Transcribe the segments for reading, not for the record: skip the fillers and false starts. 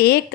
1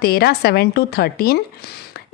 13 7 to 13।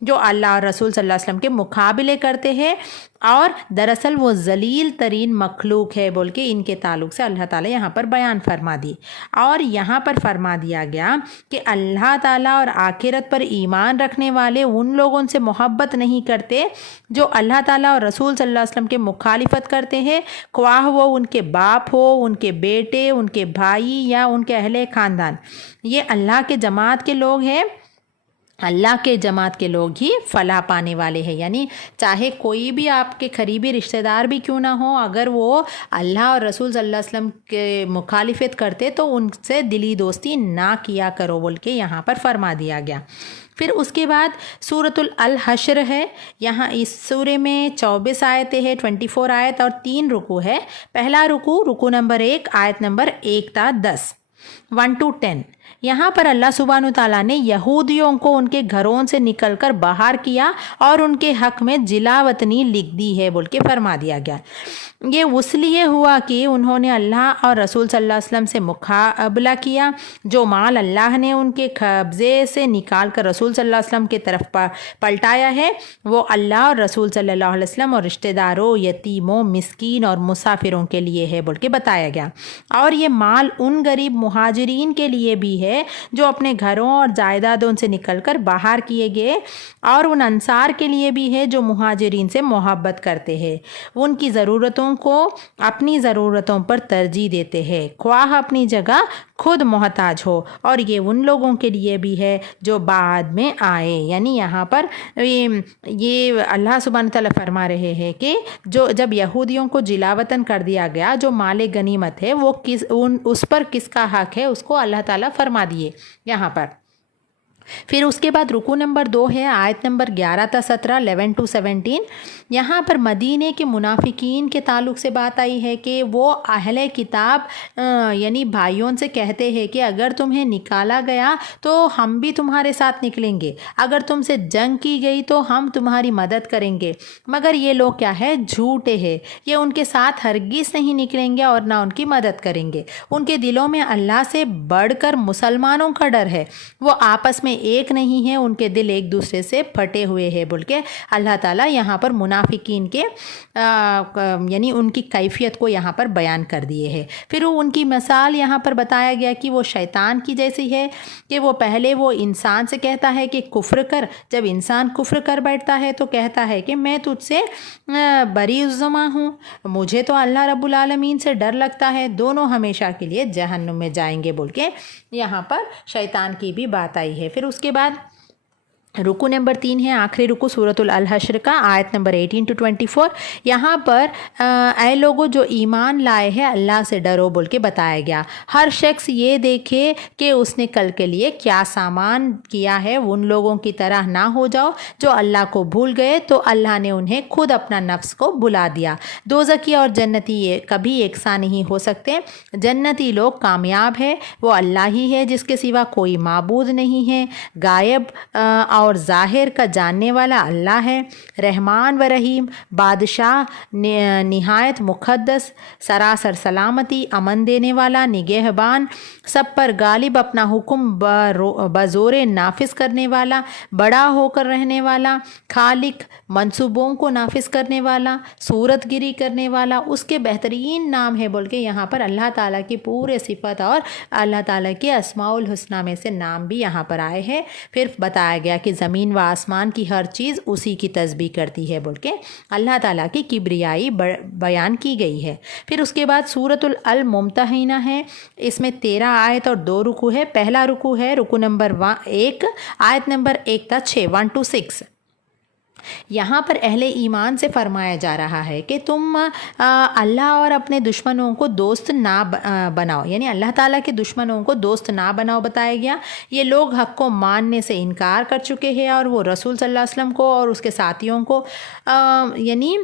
جو اللہ اور رسول صلی اللہ علیہ وسلم کے مقابلے کرتے ہیں اور دراصل وہ ذلیل ترین مخلوق ہے بول کے ان کے تعلق سے اللہ تعالیٰ یہاں پر بیان فرما دی۔ اور یہاں پر فرما دیا گیا کہ اللہ تعالیٰ اور آخرت پر ایمان رکھنے والے ان لوگوں سے محبت نہیں کرتے جو اللہ تعالیٰ اور رسول صلی اللہ علیہ وسلم کے مخالفت کرتے ہیں، خواہ وہ ان کے باپ ہو، ان کے بیٹے، ان کے بھائی یا ان کے اہل خاندان۔ یہ اللہ کے جماعت کے لوگ ہیں، اللہ کے جماعت کے لوگ ہی فلاح پانے والے ہیں۔ یعنی چاہے کوئی بھی آپ کے قریبی رشتہ دار بھی کیوں نہ ہو، اگر وہ اللہ اور رسول صلی اللہ علیہ وسلم کے مخالفت کرتے تو ان سے دلی دوستی نہ کیا کرو بول کے یہاں پر فرما دیا گیا۔ پھر اس کے بعد سورۃ الحشر ہے، یہاں اس سورے میں 24 آیتیں ہیں، 24 آیت اور 3 رکوع ہے۔ پہلا رکوع نمبر 1 آیت نمبر 1 تا 10 1 to 10۔ یہاں پر اللہ سبحانہ تعالیٰ نے یہودیوں کو ان کے گھروں سے نکل کر باہر کیا اور ان کے حق میں جلا وطنی لکھ دی ہے بول کے فرما دیا گیا۔ یہ اس لیے ہوا کہ انہوں نے اللہ اور رسول صلی اللہ علیہ وسلم سے مقابلہ کیا۔ جو مال اللہ نے ان کے قبضے سے نکال کر رسول صلی اللہ علیہ وسلم کی طرف پلٹایا ہے وہ اللہ اور رسول صلی اللہ علیہ وسلم اور رشتہ داروں، یتیموں، مسکین اور مسافروں کے لیے ہے بول کے بتایا گیا۔ اور یہ مال ان غریب مہاجرین کے لیے بھی ہے جو اپنے گھروں اور جائیدادوں سے نکل کر باہر کیے گئے، اور ان انصار کے لیے بھی ہے جو مہاجرین سے محبت کرتے ہیں، ان کی ضرورتوں کو اپنی ضرورتوں پر ترجیح دیتے ہیں، خواہ اپنی جگہ خود محتاج ہو، اور یہ ان لوگوں کے لیے بھی ہے جو بعد میں آئے۔ یعنی یہاں پر یہ اللہ سبحانہ تعالیٰ فرما رہے ہیں کہ جب یہودیوں کو جلا وطن کر دیا گیا، جو مال غنیمت ہے وہ اس پر کس کا حق ہے اس کو اللہ تعالیٰ فرما دیے یہاں پر۔ پھر اس کے بعد رکوع نمبر 2 ہے، آیت نمبر 11 تا 17 11 to 17۔ یہاں پر مدینے کے منافقین کے تعلق سے بات آئی ہے کہ وہ اہل کتاب یعنی بھائیوں سے کہتے ہیں کہ اگر تمہیں نکالا گیا تو ہم بھی تمہارے ساتھ نکلیں گے، اگر تم سے جنگ کی گئی تو ہم تمہاری مدد کریں گے، مگر یہ لوگ کیا ہے، جھوٹے ہیں، یہ ان کے ساتھ ہرگز نہیں نکلیں گے اور نہ ان کی مدد کریں گے۔ ان کے دلوں میں اللہ سے بڑھ کر مسلمانوں کا ڈر ہے، وہ آپس میں ایک نہیں ہے، ان کے دل ایک دوسرے سے پھٹے ہوئے ہیں بول کے اللہ تعالیٰ یہاں پر منافقین کے یعنی ان کی کیفیت کو یہاں پر بیان کر دیے ہے۔ پھر ان کی مثال یہاں پر بتایا گیا کہ وہ شیطان کی جیسی ہے کہ وہ پہلے وہ انسان سے کہتا ہے کہ کفر کر، جب انسان کفر کر بیٹھتا ہے تو کہتا ہے کہ میں تجھ سے بری الزما ہوں، مجھے تو اللہ رب العالمین سے ڈر لگتا ہے، دونوں ہمیشہ کے لیے جہنم میں جائیں گے بول کے یہاں پر شیطان کی بھی بات آئی ہے۔ پھر اس کے بعد رکوع نمبر 3 ہے، آخری رکوع سورۃ الحشر کا، آیت نمبر 18 to 24۔ یہاں پر اے لوگوں جو ایمان لائے ہیں اللہ سے ڈرو بول کے بتایا گیا۔ ہر شخص یہ دیکھے کہ اس نے کل کے لیے کیا سامان کیا ہے، ان لوگوں کی طرح نہ ہو جاؤ جو اللہ کو بھول گئے تو اللہ نے انہیں خود اپنا نفس کو بلا دیا۔ دوزخی اور جنتی کبھی یکساں نہیں ہو سکتے۔ جنتی لوگ کامیاب ہے، وہ اللہ ہی ہے جس کے سوا کوئی معبود نہیں ہے، غائب اور ظاہر کا جاننے والا اللہ ہے، رحمان و رحیم، بادشاہ نہایت مقدس، سراسر سلامتی، امن دینے والا، نگہبان، سب پر غالب، اپنا حکم بزور نافذ کرنے والا، بڑا ہو کر رہنے والا، خالق، منصوبوں کو نافذ کرنے والا، صورت گیری کرنے والا، اس کے بہترین نام ہے بول کے یہاں پر اللہ تعالیٰ کی پورے صفت اور اللہ تعالیٰ کے اسماء الحسنہ میں سے نام بھی یہاں پر آئے ہیں۔ پھر بتایا گیا کہ زمین و آسمان کی ہر چیز اسی کی تسبیح کرتی ہے بول کے اللہ تعالیٰ کی کبریائی بیان کی گئی ہے۔ پھر اس کے بعد سورۃ الممتحنہ ہے، اس میں 13 آیت اور 2 رکوع ہے۔ پہلا رکوع ہے رکوع نمبر 1 آیت نمبر 1 تا 6 1 to 6۔ یہاں پر اہل ایمان سے فرمایا جا رہا ہے کہ تم اللہ اور اپنے دشمنوں کو دوست نہ بناؤ، یعنی اللہ تعالیٰ کے دشمنوں کو دوست نہ بناؤ بتایا گیا۔ یہ لوگ حق کو ماننے سے انکار کر چکے ہیں اور وہ رسول صلی اللہ علیہ وسلم کو اور اس کے ساتھیوں کو یعنی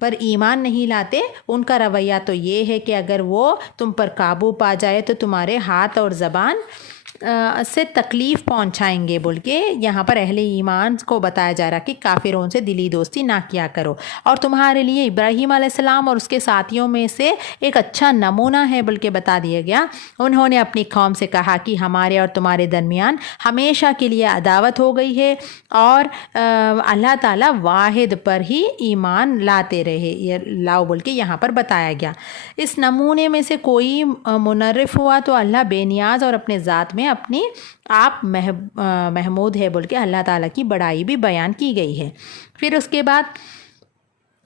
پر ایمان نہیں لاتے۔ ان کا رویہ تو یہ ہے کہ اگر وہ تم پر قابو پا جائے تو تمہارے ہاتھ اور زبان سے تکلیف پہنچائیں گے بول کے یہاں پر اہل ایمان کو بتایا جا رہا کہ کافروں سے دلی دوستی نہ کیا کرو، اور تمہارے لیے ابراہیم علیہ السلام اور اس کے ساتھیوں میں سے ایک اچھا نمونہ ہے بول کے بتا دیا گیا۔ انہوں نے اپنی قوم سے کہا کہ ہمارے اور تمہارے درمیان ہمیشہ کے لیے عداوت ہو گئی ہے، اور اللہ تعالیٰ واحد پر ہی ایمان لاتے رہے، لاؤ بول کے یہاں پر بتایا گیا۔ اس نمونے میں سے کوئی منرف ہوا تو اللہ بے نیاز اور اپنے ذات میں اپنی آپ محمود ہے بول کے اللہ تعالیٰ کی بڑائی بھی بیان کی گئی ہے۔ پھر اس کے بعد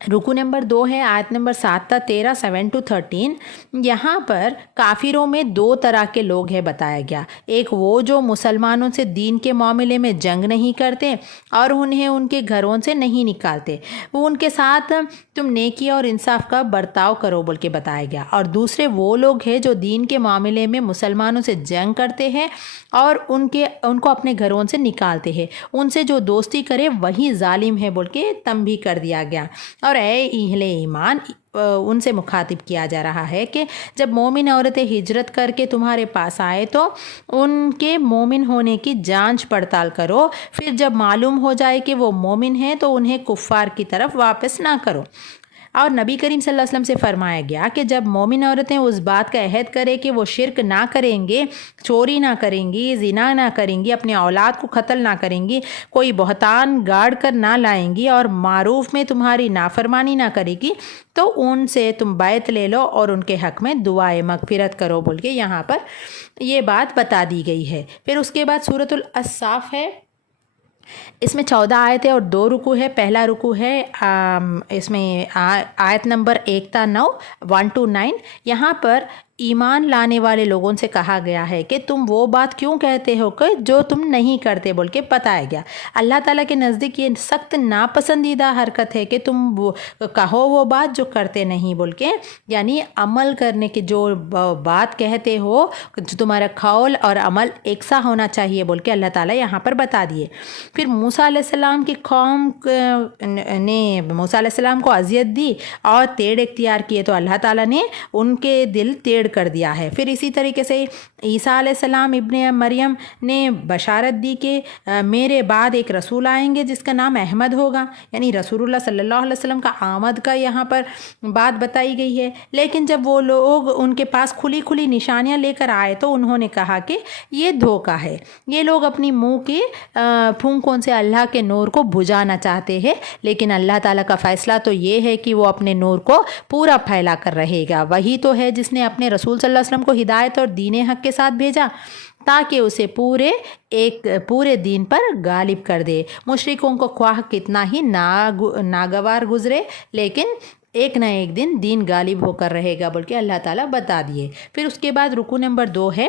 رکو نمبر 2 ہے، آیت نمبر 7 تا 13 7 to 13۔ یہاں پر کافروں میں 2 طرح کے لوگ ہیں بتایا گیا۔ ایک وہ جو مسلمانوں سے دین کے معاملے میں جنگ نہیں کرتے اور انہیں ان کے گھروں سے نہیں نکالتے، وہ ان کے ساتھ تم نیکی اور انصاف کا برتاؤ کرو بول کے بتایا گیا۔ اور دوسرے وہ لوگ ہیں جو دین کے معاملے میں مسلمانوں سے جنگ کرتے ہیں اور ان کو اپنے گھروں سے نکالتے ہیں، ان سے جو دوستی کرے وہی ظالم ہے بول کے تنبیہ کر دیا گیا۔ اور اے اہل ایمان، ان سے مخاطب کیا جا رہا ہے کہ جب مومن عورتیں ہجرت کر کے تمہارے پاس آئے تو ان کے مومن ہونے کی جانچ پڑتال کرو، پھر جب معلوم ہو جائے کہ وہ مومن ہیں تو انہیں کفار کی طرف واپس نہ کرو۔ اور نبی کریم صلی اللہ علیہ وسلم سے فرمایا گیا کہ جب مومن عورتیں اس بات کا عہد کرے کہ وہ شرک نہ کریں گے، چوری نہ کریں گی، زنا نہ کریں گی، اپنے اولاد کو قتل نہ کریں گی، کوئی بہتان گاڑ کر نہ لائیں گی اور معروف میں تمہاری نافرمانی نہ کرے گی، تو ان سے تم بیعت لے لو اور ان کے حق میں دعائے مغفرت کرو بول کے یہاں پر یہ بات بتا دی گئی ہے۔ پھر اس کے بعد سورۃ الاصحاف ہے، اس میں 14 آیتیں اور 2 رکوع ہے۔ پہلا رکوع ہے اس میں آیت نمبر 1 تا 9 1 to 9۔ یہاں پر ایمان لانے والے لوگوں سے کہا گیا ہے کہ تم وہ بات کیوں کہتے ہو کہ جو تم نہیں کرتے بول کے بتایا گیا۔ اللہ تعالیٰ کے نزدیک یہ سخت ناپسندیدہ حرکت ہے کہ تم کہو وہ بات جو کرتے نہیں بول کے، یعنی عمل کرنے کی جو بات کہتے ہو، جو تمہارا قول اور عمل یکساں ہونا چاہیے بول کے اللہ تعالیٰ یہاں پر بتا دیے۔ پھر موسیٰ علیہ السلام کی قوم نے موسیٰ علیہ السلام کو اذیت دی اور ٹیڑھ اختیار کیے تو اللہ تعالیٰ نے ان کے دل ٹیڑھ کر دیا ہے۔ پھر اسی طریقے سے عیسیٰ علیہ السلام ابن مریم نے بشارت دی کہ میرے بعد ایک رسول آئیں گے جس کا نام احمد ہوگا، یعنی رسول اللہ صلی اللہ علیہ وسلم کا آمد کا یہاں پر بات بتائی گئی ہے۔ لیکن جب وہ لوگ ان کے پاس کھلی کھلی نشانیاں لے کر آئے تو انہوں نے کہا کہ یہ دھوکہ ہے، یہ لوگ اپنی منہ کے پھونکوں سے اللہ کے نور کو بجھانا چاہتے ہیں، لیکن اللہ تعالیٰ کا فیصلہ تو یہ ہے کہ وہ اپنے نور کو پورا پھیلا کر رہے گا۔ وہی تو ہے جس نے اپنے رسول صلی اللہ علیہ وسلم کو ہدایت اور دین حق کے ساتھ بھیجا تاکہ اسے پورے دین پر غالب کر دے۔ مشرکوں کو خواہ کتنا ہی ناگوار گزرے، لیکن ایک نہ ایک دن دین غالب ہو کر رہے گا بول کے اللہ تعالیٰ بتا دیے۔ پھر اس کے بعد رکوع نمبر 2 ہے،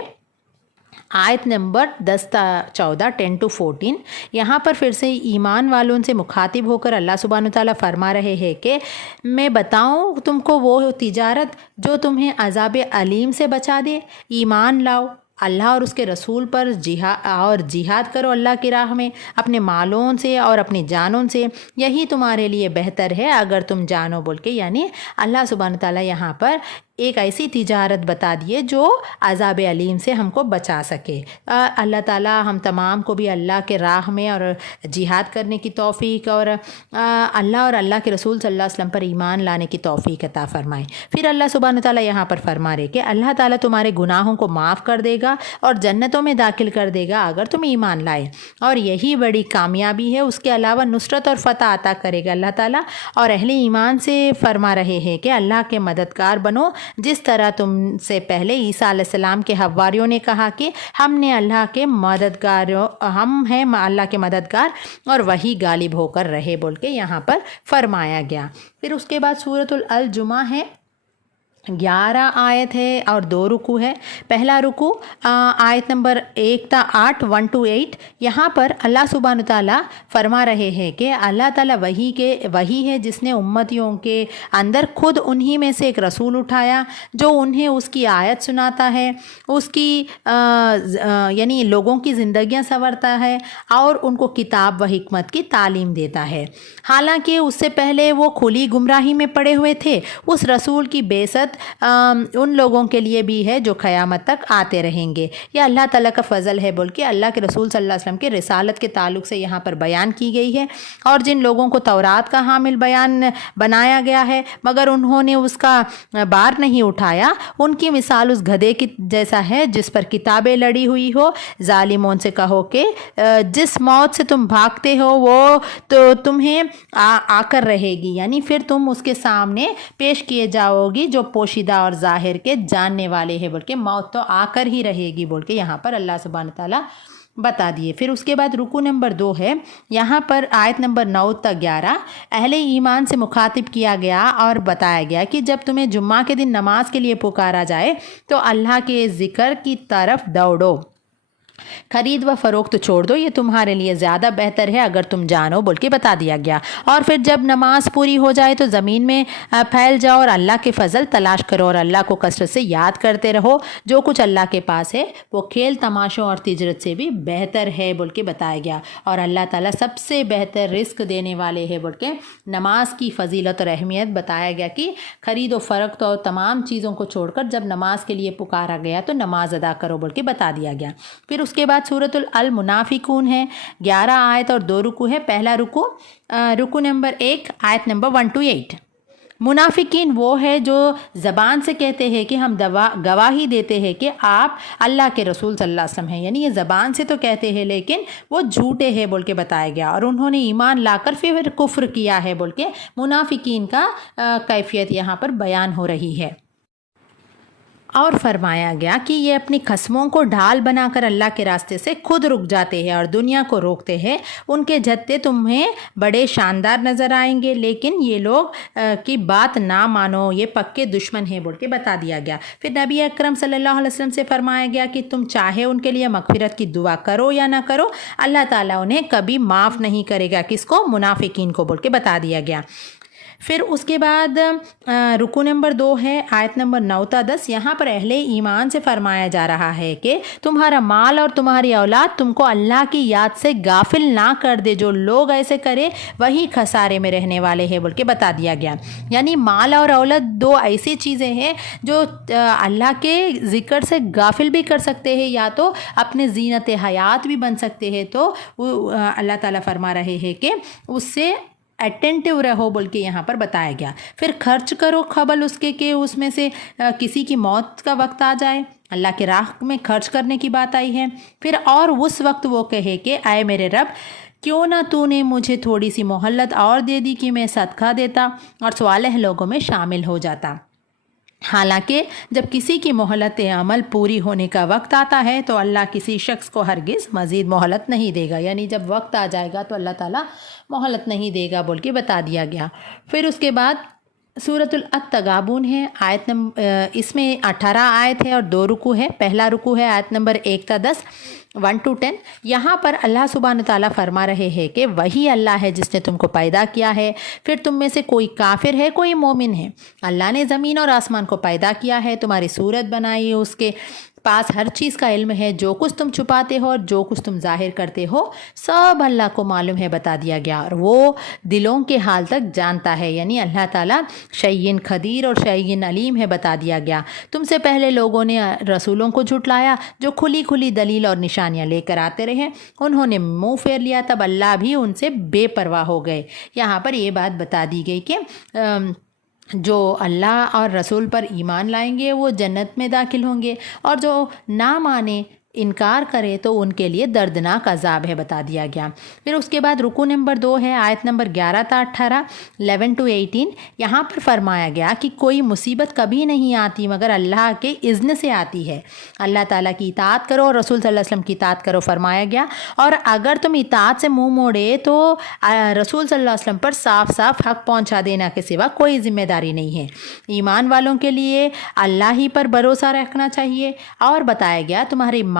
آیت نمبر 10 تا 14 10 to 14۔ یہاں پر پھر سے ایمان والوں سے مخاطب ہو کر اللہ سبحانہ تعالیٰ فرما رہے ہیں کہ میں بتاؤں تم کو وہ تجارت جو تمہیں عذاب علیم سے بچا دے؟ ایمان لاؤ اللہ اور اس کے رسول پر، جہاد کرو اللہ کی راہ میں اپنے مالوں سے اور اپنی جانوں سے، یہی تمہارے لیے بہتر ہے اگر تم جانو بول کے، یعنی اللہ سبحانہ تعالیٰ یہاں پر ایک ایسی تجارت بتا دیے جو عذاب علیم سے ہم کو بچا سکے۔ اللہ تعالیٰ ہم تمام کو بھی اللہ کے راہ میں اور جہاد کرنے کی توفیق اور اللہ اور اللہ کے رسول صلی اللہ علیہ وسلم پر ایمان لانے کی توفیق عطا فرمائے۔ پھر اللہ سبحانہ تعالیٰ یہاں پر فرما رہے کہ اللہ تعالیٰ تمہارے گناہوں کو معاف کر دے گا اور جنتوں میں داخل کر دے گا اگر تم ایمان لائے، اور یہی بڑی کامیابی ہے۔ اس کے علاوہ نصرت اور فتح عطا کرے گا اللہ تعالیٰ۔ اور اہل ایمان سے فرما رہے ہیں کہ اللہ کے مددگار بنو، جس طرح تم سے پہلے عیسیٰ علیہ السلام کے حواریوں نے کہا کہ ہم ہیں اللہ کے مددگار اور وہی غالب ہو کر رہے بول کے یہاں پر فرمایا گیا۔ پھر اس کے بعد سورۃ الجمعہ ہے، 11 آیت ہے اور 2 رکوع ہے۔ پہلا رکوع آیت نمبر 1 تا 8 1 to 8۔ یہاں پر اللہ سبحانہ تعالیٰ فرما رہے ہیں کہ اللہ تعالیٰ وہی ہے جس نے امتیوں کے اندر خود انہی میں سے ایک رسول اٹھایا جو انہیں اس کی آیت سناتا ہے، اس کی یعنی لوگوں کی زندگیاں سنورتا ہے اور ان کو کتاب و حکمت کی تعلیم دیتا ہے۔ حالانکہ اس سے پہلے وہ کھلی گمراہی میں پڑے ہوئے تھے، اس رسول کی بعثت فرشت ان لوگوں کے لیے بھی ہے جو قیامت تک آتے رہیں گے۔ یہ اللہ تعالیٰ کا فضل ہے بول کے اللہ کے رسول صلی اللہ علیہ وسلم کے رسالت کے تعلق سے یہاں پر بیان کی گئی ہے۔ اور جن لوگوں کو تورات کا حامل بیان بنایا گیا ہے مگر انہوں نے اس کا بار نہیں اٹھایا، ان کی مثال اس گدھے کی جیسا ہے جس پر کتابیں لڑی ہوئی ہو۔ ظالموں سے کہو کہ جس موت سے تم بھاگتے ہو وہ تو تمہیں آ کر رہے گی، یعنی پھر تم اس کے سامنے پیش کیے جاؤ گی جو پوشیدہ اور ظاہر کے جاننے والے ہیں بول کے، موت تو آ کر ہی رہے گی بول کے یہاں پر اللہ سبحانہ تعالیٰ بتا دیے۔ پھر اس کے بعد رکو نمبر 2 ہے، یہاں پر آیت نمبر 9 تک 11 اہل ایمان سے مخاطب کیا گیا اور بتایا گیا کہ جب تمہیں جمعہ کے دن نماز کے لیے پکارا جائے تو اللہ کے ذکر کی طرف دوڑو، خرید و فروخت چھوڑ دو، یہ تمہارے لیے زیادہ بہتر ہے اگر تم جانو بول کے بتا دیا گیا۔ اور پھر جب نماز پوری ہو جائے تو زمین میں پھیل جاؤ اور اللہ کے فضل تلاش کرو اور اللہ کو کثرت سے یاد کرتے رہو، جو کچھ اللہ کے پاس ہے وہ کھیل تماشوں اور تجارت سے بھی بہتر ہے بول کے بتایا گیا۔ اور اللہ تعالیٰ سب سے بہتر رزق دینے والے ہے بول کے نماز کی فضیلت اور اہمیت بتایا گیا کہ خرید و فروخت اور تمام چیزوں کو چھوڑ کر جب نماز کے لیے پکارا گیا تو نماز ادا کرو بول کے بتا دیا گیا۔ پھر اس کے بعد سورۃ المنافقون ہے، 11 آیت اور 2 رکو ہے۔ پہلا رکو نمبر 1 آیت نمبر 1 to 8۔ منافقین وہ ہے جو زبان سے کہتے ہیں کہ ہم گواہی دیتے ہیں کہ آپ اللہ کے رسول صلی اللہ علیہ وسلم ہیں، یعنی یہ زبان سے تو کہتے ہیں لیکن وہ جھوٹے ہیں بول کے بتایا گیا، اور انہوں نے ایمان لا کر پھر کفر کیا ہے بول کے منافقین کا کیفیت یہاں پر بیان ہو رہی ہے۔ اور فرمایا گیا کہ یہ اپنی قسموں کو ڈھال بنا کر اللہ کے راستے سے خود رک جاتے ہیں اور دنیا کو روکتے ہیں، ان کے جتے تمہیں بڑے شاندار نظر آئیں گے لیکن یہ لوگ کی بات نہ مانو، یہ پکے دشمن ہیں بول کے بتا دیا گیا۔ پھر نبی اکرم صلی اللہ علیہ وسلم سے فرمایا گیا کہ تم چاہے ان کے لیے مغفرت کی دعا کرو یا نہ کرو، اللہ تعالیٰ انہیں کبھی معاف نہیں کرے گا، کس کو؟ منافقین کو بول کے بتا دیا گیا۔ پھر اس کے بعد رکو نمبر 2 ہے، آیت نمبر 9 تا 10۔ یہاں پر اہل ایمان سے فرمایا جا رہا ہے کہ تمہارا مال اور تمہاری اولاد تم کو اللہ کی یاد سے غافل نہ کر دے، جو لوگ ایسے کرے وہی خسارے میں رہنے والے ہیں بول کے بتا دیا گیا۔ یعنی مال اور اولاد 2 ایسی چیزیں ہیں جو اللہ کے ذکر سے غافل بھی کر سکتے ہیں یا تو اپنے زینت حیات بھی بن سکتے ہیں، تو اللہ تعالیٰ فرما رہے ہیں کہ اس سے اٹینٹیو رہو بول کے یہاں پر بتایا گیا۔ پھر خرچ کرو قبل اس کے کہ اس میں سے کسی کی موت کا وقت آ جائے، اللہ کے راہ میں خرچ کرنے کی بات آئی ہے۔ پھر اور اس وقت وہ کہے کہ اے میرے رب، کیوں نہ تو نے مجھے تھوڑی سی مہلت اور دے دی کہ میں صدقہ دیتا اور صالح لوگوں میں شامل ہو جاتا۔ حالانکہ جب کسی کی مہلت عمل پوری ہونے کا وقت آتا ہے تو اللہ کسی شخص کو ہرگز مزید مہلت نہیں دے گا، یعنی جب وقت آ جائے گا تو اللہ تعالیٰ مہلت نہیں دے گا بول کے بتا دیا گیا۔ پھر اس کے بعد سورۃ التغابن ہے، آیت اس میں 18 آیت ہے اور 2 رکو ہے۔ پہلا رکو ہے آیت نمبر 1 تا 10، 1 to 10۔ یہاں پر اللہ سبحانہ تعالیٰ فرما رہے ہیں کہ وہی اللہ ہے جس نے تم کو پیدا کیا ہے، پھر تم میں سے کوئی کافر ہے کوئی مومن ہے۔ اللہ نے زمین اور آسمان کو پیدا کیا ہے، تمہاری صورت بنائی ہے، اس کے پاس ہر چیز کا علم ہے، جو کچھ تم چھپاتے ہو اور جو کچھ تم ظاہر کرتے ہو سب اللہ کو معلوم ہے بتا دیا گیا، اور وہ دلوں کے حال تک جانتا ہے، یعنی اللہ تعالیٰ شیئن قدیر اور شیئن علیم ہے بتا دیا گیا۔ تم سے پہلے لوگوں نے رسولوں کو جھٹلایا جو کھلی کھلی دلیل اور نشانیاں لے کر آتے رہے، انہوں نے منہ پھیر لیا، تب اللہ بھی ان سے بے پرواہ ہو گئے۔ یہاں پر یہ بات بتا دی گئی کہ جو اللہ اور رسول پر ایمان لائیں گے وہ جنت میں داخل ہوں گے، اور جو نہ مانے انکار کرے تو ان کے لیے دردناک عذاب ہے بتا دیا گیا۔ پھر اس کے بعد رکو نمبر 2 ہے، آیت نمبر 11 تا 18، 11 to 18۔ یہاں پر فرمایا گیا کہ کوئی مصیبت کبھی نہیں آتی مگر اللہ کے اذن سے آتی ہے، اللہ تعالیٰ کی اطاعت کرو اور رسول صلی اللہ علیہ وسلم کی اطاعت کرو فرمایا گیا، اور اگر تم اطاعت سے منہ موڑے تو رسول صلی اللہ علیہ وسلم پر صاف صاف حق پہنچا دینا کے سوا کوئی ذمہ داری نہیں ہے۔ ایمان والوں کے لیے اللہ ہی پر بھروسہ رکھنا چاہیے، اور بتایا گیا تمہارے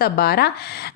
ta 12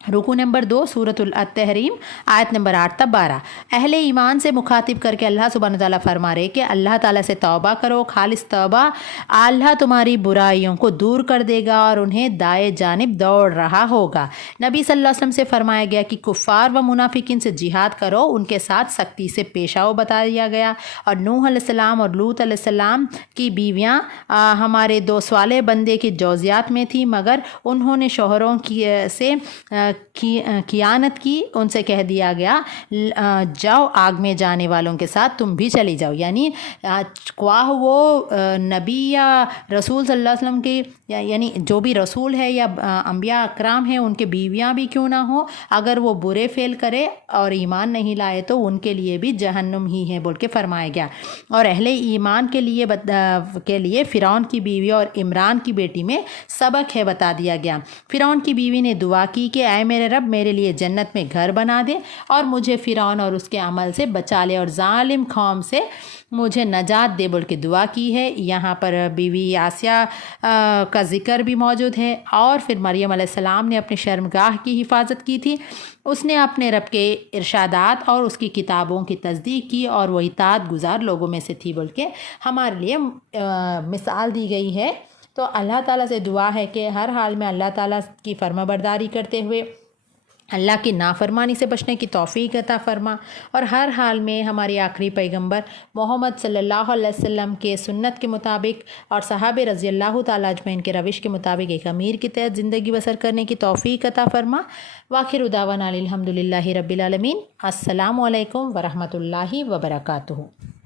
رکو نمبر 2 سورۃ التحریم آیت نمبر 8 تا 12۔ اہل ایمان سے مخاطب کر کے اللہ سبحانہ تعالیٰ فرما رہے کہ اللہ تعالیٰ سے توبہ کرو، خالص توبہ، اللہ تمہاری برائیوں کو دور کر دے گا اور انہیں دائیں جانب دوڑ رہا ہوگا۔ نبی صلی اللہ علیہ وسلم سے فرمایا گیا کہ کفار و منافقین سے جہاد کرو، ان کے ساتھ سختی سے پیش آؤ بتایا گیا۔ اور نوح علیہ السلام اور لوط علیہ السلام کی بیویاں ہمارے 2 صالح بندے کی جوزیات میں تھیں، مگر انہوں نے شوہروں سے خیانت کی، ان سے کہہ دیا گیا جاؤ آگ میں جانے والوں کے ساتھ تم بھی چلی جاؤ، یعنی خواہ وہ نبی یا رسول صلی اللہ علیہ وسلم کی، یعنی جو بھی رسول ہے یا انبیاء اکرام ہیں ان کے بیویاں بھی کیوں نہ ہوں، اگر وہ برے فعل کرے اور ایمان نہیں لائے تو ان کے لیے بھی جہنم ہی ہے بول کے فرمایا گیا۔ اور اہل ایمان کے لیے فرعون کی بیوی اور عمران کی بیٹی میں سبق ہے بتا دیا گیا۔ فرعون کی بیوی نے دعا کی کہ اے میرے رب میرے لیے جنت میں گھر بنا دے اور مجھے فرعون اور اس کے عمل سے بچا لے اور ظالم قوم سے مجھے نجات دے بول کے دعا کی ہے۔ یہاں پر بیوی آسیہ کا ذکر بھی موجود ہے۔ اور پھر مریم علیہ السلام نے اپنے شرمگاہ کی حفاظت کی تھی، اس نے اپنے رب کے ارشادات اور اس کی کتابوں کی تصدیق کی اور وہ اطاعت گزار لوگوں میں سے تھی بول کے ہمارے لیے مثال دی گئی ہے۔ تو اللہ تعالیٰ سے دعا ہے کہ ہر حال میں اللہ تعالیٰ کی فرما برداری کرتے ہوئے اللہ کی نافرمانی سے بچنے کی توفیق عطا فرما، اور ہر حال میں ہماری آخری پیغمبر محمد صلی اللہ علیہ وسلم کے سنت کے مطابق اور صحابہ رضی اللہ تعالیٰ اجمعین کے روش کے مطابق ایک امیر کے تحت زندگی بسر کرنے کی توفیق عطا فرما۔ وآخر دعوانا الحمد للہ رب العالمین۔ السلام علیکم ورحمۃ اللہ وبرکاتہ۔